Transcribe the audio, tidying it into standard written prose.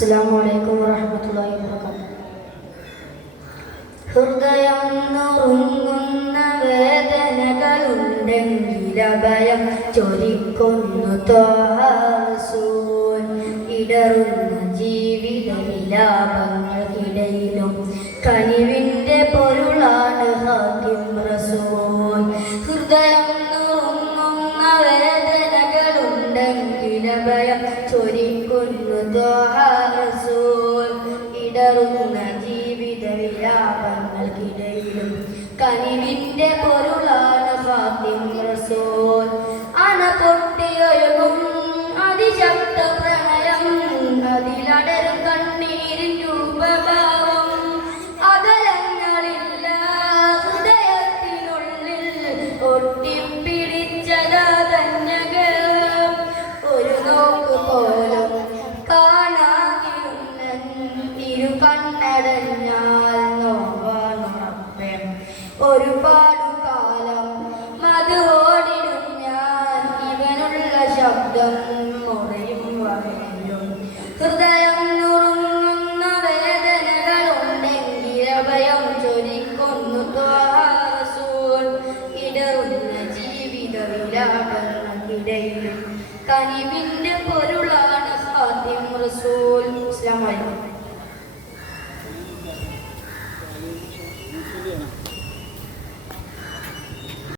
അസ്സലാമു അലൈക്കും വറഹ്മത്തുള്ളാഹി വബറകാതുഹു. ഹൃദയം നുറുങ്ങുന്ന വേദനകളുണ്ടെങ്കിൽ അഭയം ചൊരിക്കുന്നു ത്വാഹ റസൂൽ. ഇടറുന്ന ജീവിത വിലാപങ്ങൾക്കിടയിലും കനിവിൻ്റെ പൊരുളാണ് ഹാക്കിം റസൂൽ. ഹൃദയം നുറുങ്ങുന്ന വേദനകളുണ്ടെങ്കിൽ അഭയം ചൊരിക്കുന്നു ത്വാഹ റസൂൽ. ഇടറുന്ന ജീവിത വിലാപങ്ങൾക്കിടയിലും കനിവിൻ്റെ പൊരുളാണ് ഹാക്കിം റസൂൽ. അണ പൊട്ടിയൊഴുകും അതിശക്ത പ്രണയം, അതിലടരും കണ്ണീരിൻ രൂപഭാവം. അകലങ്ങളില്ല ഹൃദയത്തിനുള്ളിൽ ഒട്ടിപ്പിടിച്ചതന്യകം. ഒരു നോക്ക് പോലും കാണാതിരുന്ന ഇരു കണ്ണടഞ്ഞാൽ നോവാനുറപ്പേ. ഒരുപാടു കാലം മധുവോടിടും ഞാൻ, ഇവനുള്ള ശബ്ദം മുറയും വകയിലും. ഹൃദയം നുറുങ്ങുന്ന വേദനകളുണ്ടെങ്കിൽ അഭയം ചൊരിക്കുന്നു ത്വാഹ റസൂൽ. ഇടറുന്ന ജീവിത വിലാപങ്ങൾക്കിടയിലും കനിവിൻ്റെ പൊരുളാണ് ഹാക്കിം റസൂൽ. അസ്സലാമു അലൈക്കും.